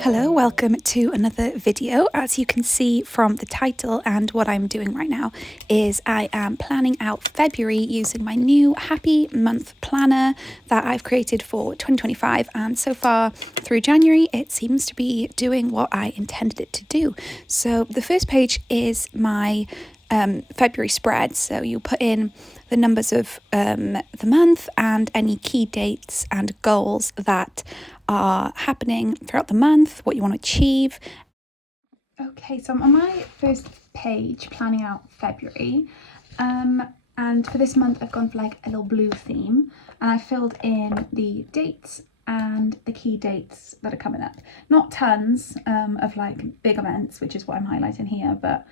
Hello, welcome to another video. As you can see from the title, and what I'm doing right now is I am planning out February using my new Happy Month planner that I've created for 2025, and so far through January it seems to be doing what I intended it to do. So the first page is my February spread, so you put in the numbers of the month and any key dates and goals that are happening throughout the month, what you want to achieve. Okay, so I'm on my first page planning out February, and for this month I've gone for like a little blue theme, and I filled in the dates and the key dates that are coming up. Not tons of like big events, which is what I'm highlighting here, but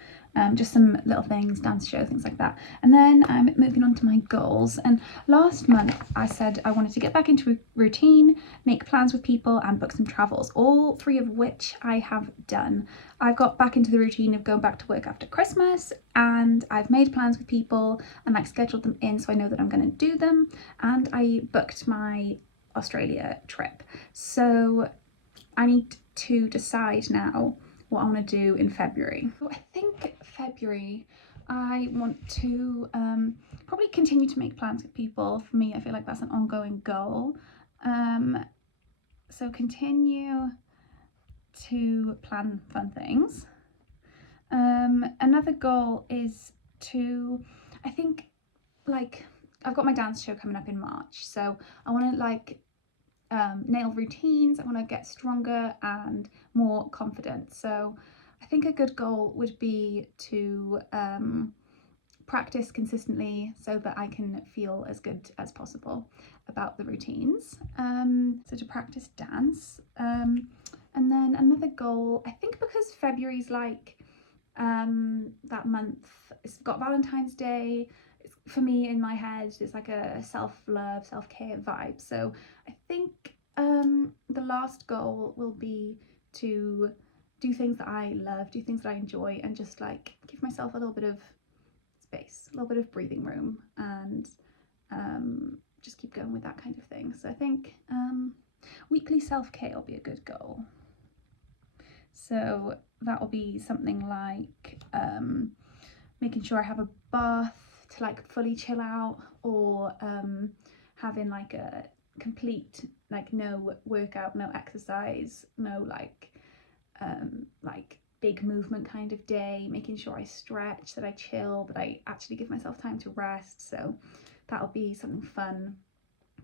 just some little things, dance show, things like that. And then I'm moving on to my goals. And last month I said I wanted to get back into routine, make plans with people and book some travels, all three of which I have done. I've got back into the routine of going back to work after Christmas, and I've made plans with people and like scheduled them in so I know that I'm going to do them, and I booked my Australia trip. So I need to decide now what I want to do in February. So I think February I want to probably continue to make plans with people. For me, I feel like that's an ongoing goal. So continue to plan fun things. Another goal is to, I think, like, I've got my dance show coming up in March, so I want to like nail routines. I want to get stronger and more confident. So I think a good goal would be to practice consistently so that I can feel as good as possible about the routines. So to practice dance. And then another goal, I think, because February's like that month, it's got Valentine's Day. For me, in my head, it's like a self-love, self-care vibe. So I think the last goal will be to do things that I love, do things that I enjoy, and just like give myself a little bit of space, a little bit of breathing room, and just keep going with that kind of thing. So I think weekly self-care will be a good goal. So that will be something like making sure I have a bath to like fully chill out, or having like a complete like no workout, no exercise, no like big movement kind of day, making sure I stretch, that I chill, that I actually give myself time to rest. So that'll be something fun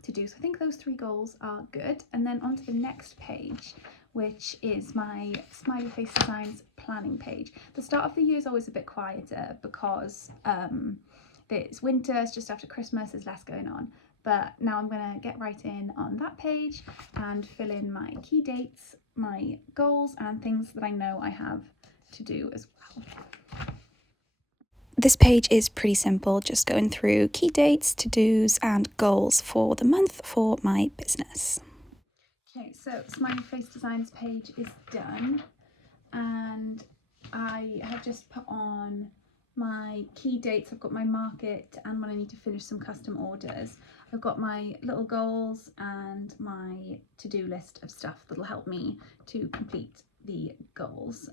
to do. So I think those three goals are good. And then on to the next page, which is my Smiley Face Designs planning page. The start of the year is always a bit quieter because it's winter, it's just after Christmas, there's less going on. But now I'm going to get right in on that page and fill in my key dates, my goals, and things that I know I have to do as well. This page is pretty simple, just going through key dates, to-dos, and goals for the month for my business. Okay, so Smiley Face Designs page is done, and I have just put on my key dates. I've got my market and when I need to finish some custom orders. I've got my little goals and my to-do list of stuff that'll help me to complete the goals.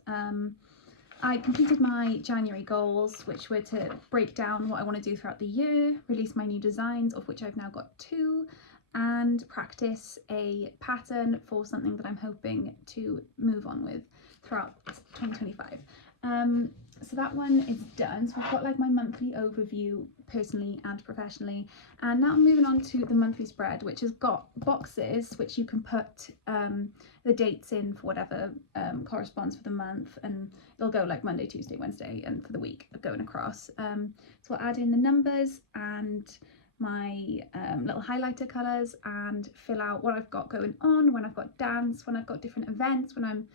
I completed my January goals, which were to break down what I want to do throughout the year, release my new designs, of which I've now got 2, and practice a pattern for something that I'm hoping to move on with throughout 2025. So that one is done. So I've got like my monthly overview personally and professionally, and now I'm moving on to the monthly spread, which has got boxes which you can put the dates in for whatever corresponds for the month, and it'll go like Monday, Tuesday, Wednesday, and for the week going across. So I'll add in the numbers and my little highlighter colours and fill out what I've got going on, when I've got dance, when I've got different events, when I'm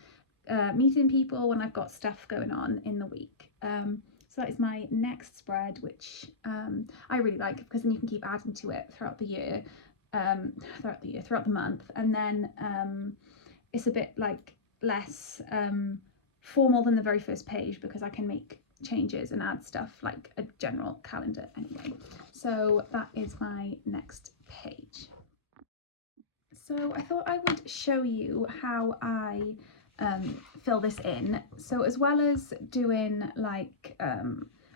meeting people, when I've got stuff going on in the week. So that is my next spread, which I really like, because then you can keep adding to it throughout the year, throughout the month, and then it's a bit like less formal than the very first page, because I can make changes and add stuff like a general calendar anyway. So that is my next page. So I thought I would show you how I fill this in. So as well as doing like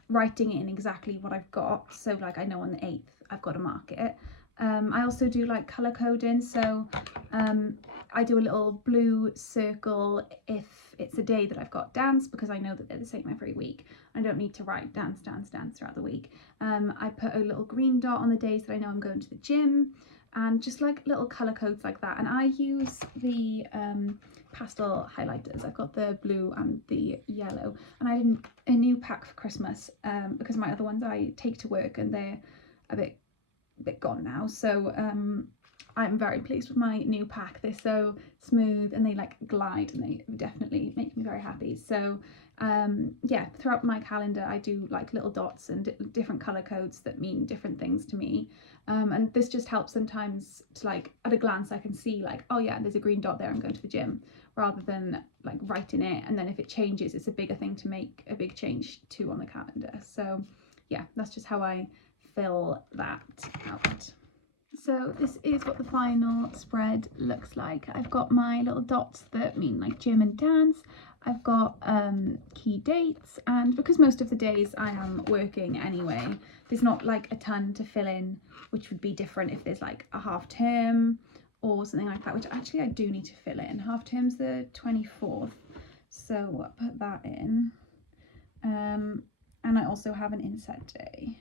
writing in exactly what I've got, so like I know on the 8th I've got to mark it, I also do like colour coding. So I do a little blue circle if it's a day that I've got dance, because I know that they're the same every week. I don't need to write dance, dance, dance throughout the week. I put a little green dot on the days that I know I'm going to the gym, and just like little colour codes like that. And I use the pastel highlighters. I've got the blue and the yellow, and I did a new pack for Christmas because my other ones I take to work and they're a bit gone now. So I'm very pleased with my new pack. They're so smooth and they like glide, and they definitely make me very happy. So yeah, throughout my calendar I do like little dots and different color codes that mean different things to me, and this just helps sometimes to, like, at a glance I can see like, oh yeah, there's a green dot there, I'm going to the gym, rather than like writing it and then if it changes it's a bigger thing to make a big change to on the calendar. So yeah, that's just how I fill that out. So this is what the final spread looks like. I've got my little dots that mean like gym and dance. I've got key dates, and because most of the days I am working anyway, there's not like a ton to fill in, which would be different if there's like a half term or something like that, which actually I do need to fill in. Half term's the 24th, so I'll put that in. And I also have an inset day,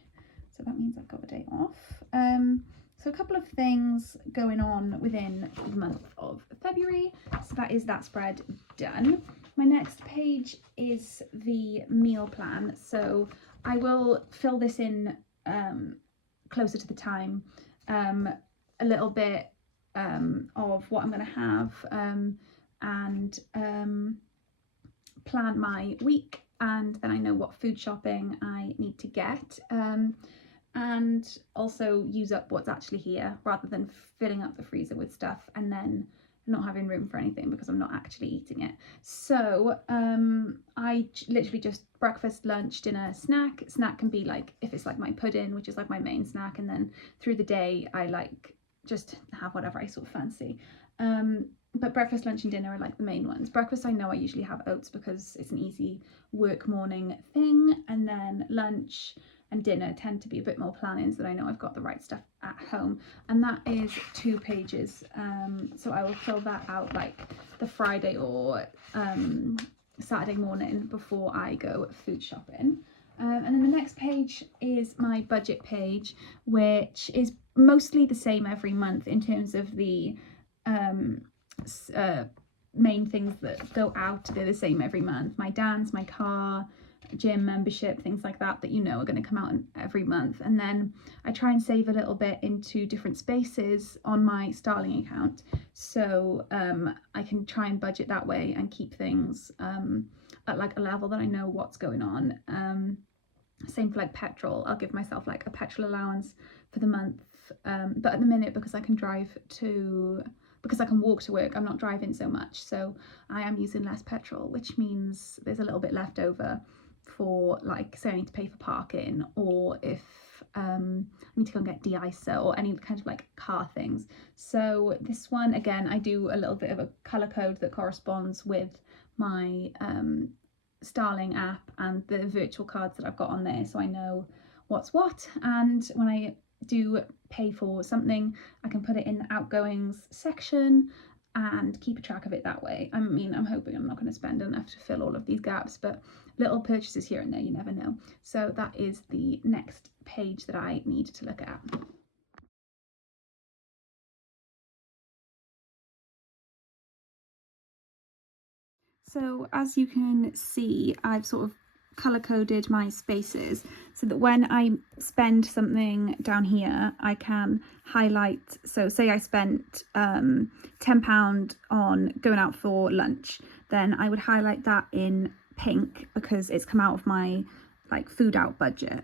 so that means I've got a day off. So a couple of things going on within the month of February. So that is that spread done. My next page is the meal plan. So I will fill this in closer to the time, a little bit of what I'm going to have, and plan my week, and then I know what food shopping I need to get, and also use up what's actually here, rather than filling up the freezer with stuff and then not having room for anything because I'm not actually eating it. So I literally just breakfast, lunch, dinner, snack. Snack can be like, if it's like my pudding, which is like my main snack, and then through the day I like just have whatever I sort of fancy. But breakfast, lunch and dinner are like the main ones. Breakfast, I know I usually have oats because it's an easy work morning thing, and then lunch and dinner tend to be a bit more planning, so that I know I've got the right stuff at home, and that is 2 pages. So I will fill that out like the Friday or Saturday morning before I go food shopping. And then the next page is my budget page, which is mostly the same every month in terms of the main things that go out. They're the same every month. My dance, my car, gym membership, things like that you know are going to come out every month. And then I try and save a little bit into different spaces on my Starling account, so I can try and budget that way and keep things at like a level that I know what's going on. Same for like petrol. I'll give myself like a petrol allowance for the month, but at the minute, because I can walk to work, I'm not driving so much, so I am using less petrol, which means there's a little bit left over for, like, say I need to pay for parking, or if I need to go and get de-icer or any kind of like car things. So this one, again, I do a little bit of a colour code that corresponds with my Starling app and the virtual cards that I've got on there, so I know what's what, and when I do pay for something I can put it in the outgoings section and keep a track of it that way. I mean, I'm hoping I'm not going to spend enough to fill all of these gaps, but little purchases here and there, you never know. So that is the next page that I need to look at. So as you can see, I've sort of color coded my spaces so that when I spend something down here, I can highlight. So say I spent £10 on going out for lunch, then I would highlight that in pink because it's come out of my like food out budget.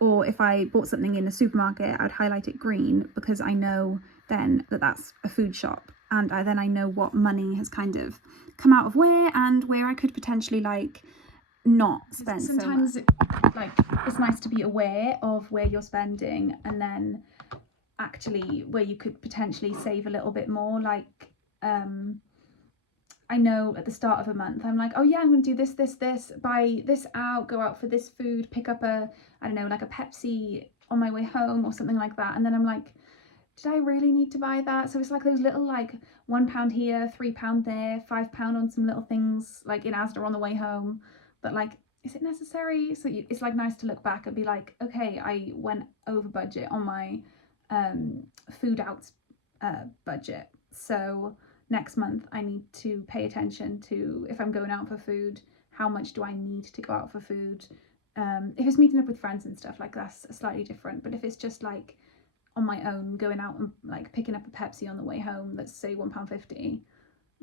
Or if I bought something in a supermarket, I'd highlight it green because I know then that that's a food shop, and then I know what money has kind of come out of where, and where I could potentially like not spend. Sometimes like it's nice to be aware of where you're spending, and then actually where you could potentially save a little bit more. Like I know at the start of a month, I'm like, oh yeah, I'm going to do this, buy this out, go out for this food, pick up a, I don't know, like a Pepsi on my way home or something like that. And then I'm like, did I really need to buy that? So it's like those little like £1 here, £3 there, £5 on some little things like in Asda on the way home. But like, is it necessary? So it's like nice to look back and be like, okay, I went over budget on my food out budget. So next month I need to pay attention to, if I'm going out for food, how much do I need to go out for food? If it's meeting up with friends and stuff, like that's slightly different. But if it's just like on my own, going out and like picking up a Pepsi on the way home, let's say £1.50,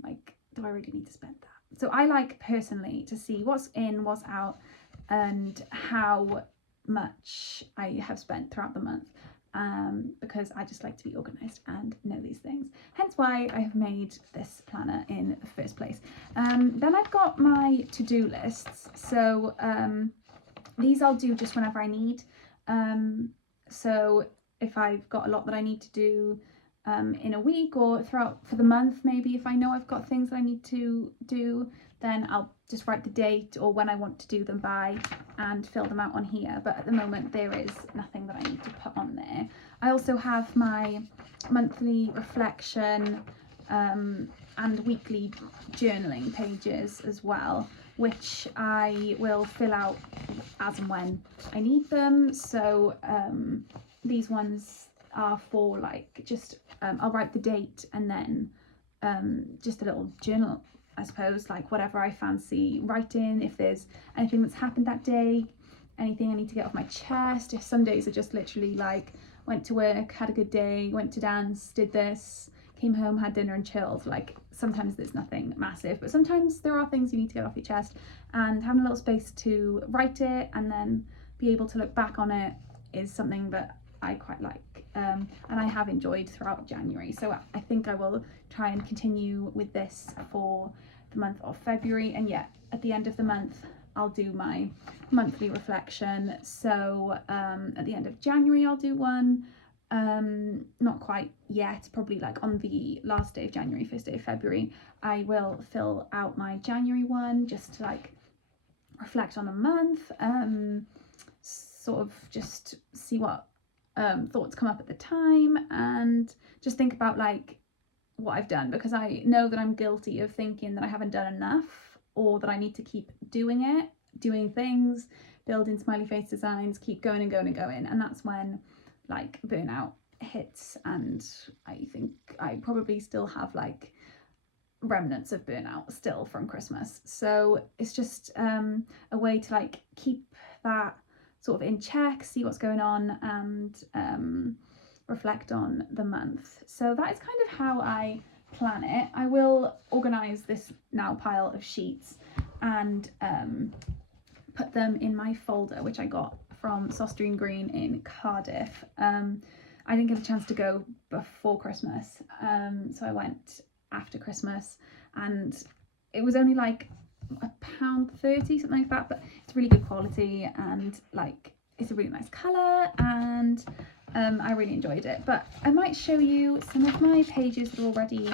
like, do I really need to spend that? So I like personally to see what's in, what's out, and how much I have spent throughout the month. Because I just like to be organised and know these things. Hence why I have made this planner in the first place. Then I've got my to-do lists. So these I'll do just whenever I need. So if I've got a lot that I need to do in a week or throughout for the month, maybe if I know I've got things that I need to do, then I'll just write the date or when I want to do them by and fill them out on here. But at the moment there is nothing that I need to put on there. I also have my monthly reflection and weekly journaling pages as well, which I will fill out as and when I need them. So these ones are for like just I'll write the date and then just a little journal, I suppose, like whatever I fancy writing, if there's anything that's happened that day, anything I need to get off my chest. If some days are just literally like went to work, had a good day, went to dance, did this, came home, had dinner and chilled. Like sometimes there's nothing massive, but sometimes there are things you need to get off your chest, and having a little space to write it and then be able to look back on it is something that I quite like. And I have enjoyed throughout January. So I think I will try and continue with this for the month of February. And yeah, at the end of the month, I'll do my monthly reflection. So at the end of January, I'll do one. Not quite yet, probably like on the last day of January, first day of February, I will fill out my January one just to like reflect on the month, sort of just see what thoughts come up at the time and just think about like what I've done, because I know that I'm guilty of thinking that I haven't done enough or that I need to keep doing things, building smiley face designs, keep going and going and going, and that's when like burnout hits. And I think I probably still have like remnants of burnout still from Christmas, so it's just a way to like keep that sort of in check, see what's going on, and reflect on the month. So that is kind of how I plan it. I will organise this now pile of sheets and put them in my folder, which I got from Sosterine Green in Cardiff. I didn't get a chance to go before Christmas, so I went after Christmas, and it was only like £1.30, something like that, but it's really good quality and like it's a really nice colour, and I really enjoyed it. But I might show you some of my pages that are already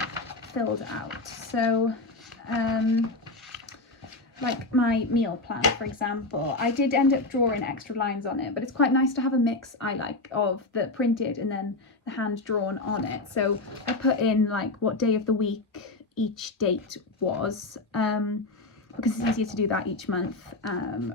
filled out. So like my meal plan, for example, I did end up drawing extra lines on it, but it's quite nice to have a mix, I like, of the printed and then the hand drawn on it. So I put in like what day of the week each date was, because it's easier to do that each month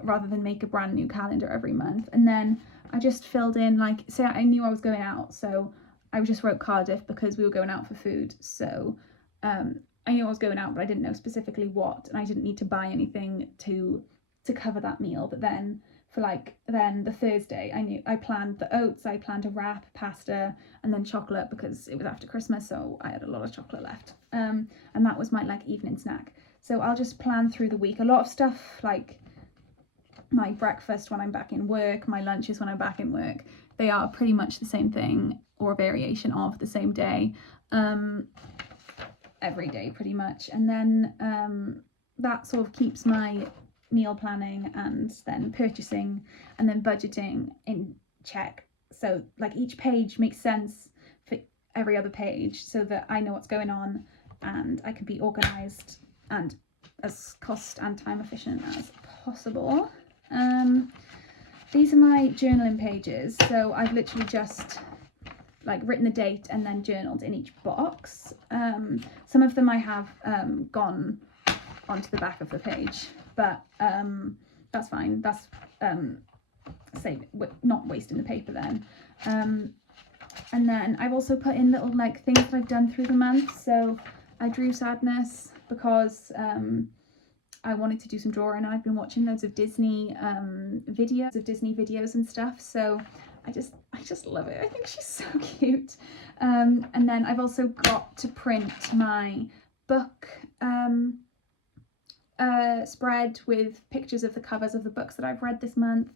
rather than make a brand new calendar every month. And then I just filled in, like, say I knew I was going out, so I just wrote Cardiff because we were going out for food. So I knew I was going out, but I didn't know specifically what, and I didn't need to buy anything to cover that meal. But then for like then the Thursday, I planned the oats, I planned a wrap, pasta, and then chocolate because it was after Christmas, so I had a lot of chocolate left. And that was my like evening snack. So I'll just plan through the week. A lot of stuff like my breakfast when I'm back in work, my lunches when I'm back in work, they are pretty much the same thing or a variation of the same day. Every day pretty much, and then that sort of keeps my meal planning and then purchasing and then budgeting in check. So like each page makes sense for every other page so that I know what's going on and I can be organized and as cost and time efficient as possible. These are my journaling pages, so I've literally just like written the date and then journaled in each box. Some of them I have gone onto the back of the page, but that's fine. That's not wasting the paper then. And then I've also put in little like things that I've done through the month. So I drew Sadness because I wanted to do some drawing, and I've been watching loads of Disney videos and stuff. So I just love it. I think she's so cute. And then I've also got to print my book spread with pictures of the covers of the books that I've read this month,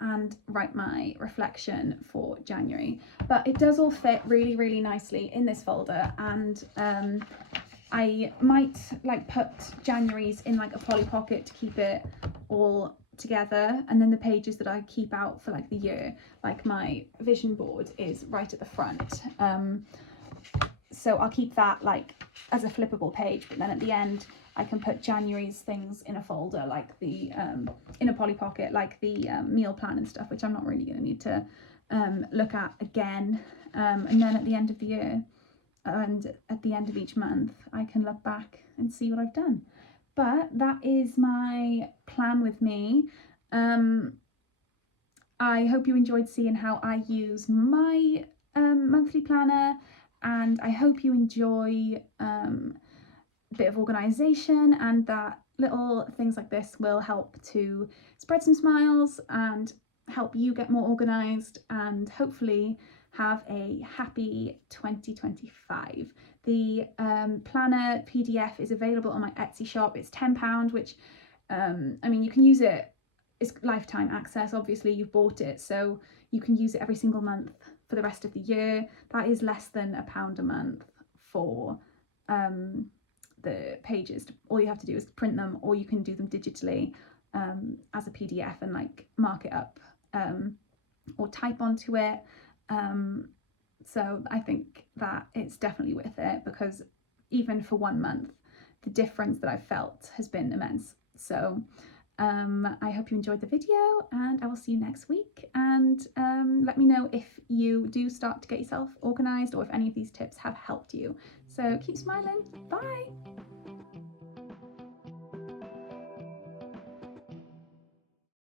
and write my reflection for January. But it does all fit really, really nicely in this folder, and I might like put January's in like a Polly Pocket to keep it all together, and then the pages that I keep out for like the year, like my vision board, is right at the front. So I'll keep that like as a flippable page, but then at the end I can put January's things in a folder, like the in a Polly Pocket, like the meal plan and stuff, which I'm not really going to need to look at again. And then at the end of the year and at the end of each month, I can look back and see what I've done. But that is my plan with me. I hope you enjoyed seeing how I use my monthly planner, and I hope you enjoy a bit of organisation, and that little things like this will help to spread some smiles and help you get more organised and hopefully have a happy 2025. The planner PDF is available on my Etsy shop. It's £10, which I mean, you can use it, it's lifetime access. Obviously you've bought it, so you can use it every single month for the rest of the year. That is less than £1 a month for the pages. All you have to do is print them, or you can do them digitally as a PDF and like mark it up or type onto it. So I think that it's definitely worth it, because even for 1 month, the difference that I've felt has been immense. So I hope you enjoyed the video, and I will see you next week. And let me know if you do start to get yourself organised, or if any of these tips have helped you. So keep smiling. Bye.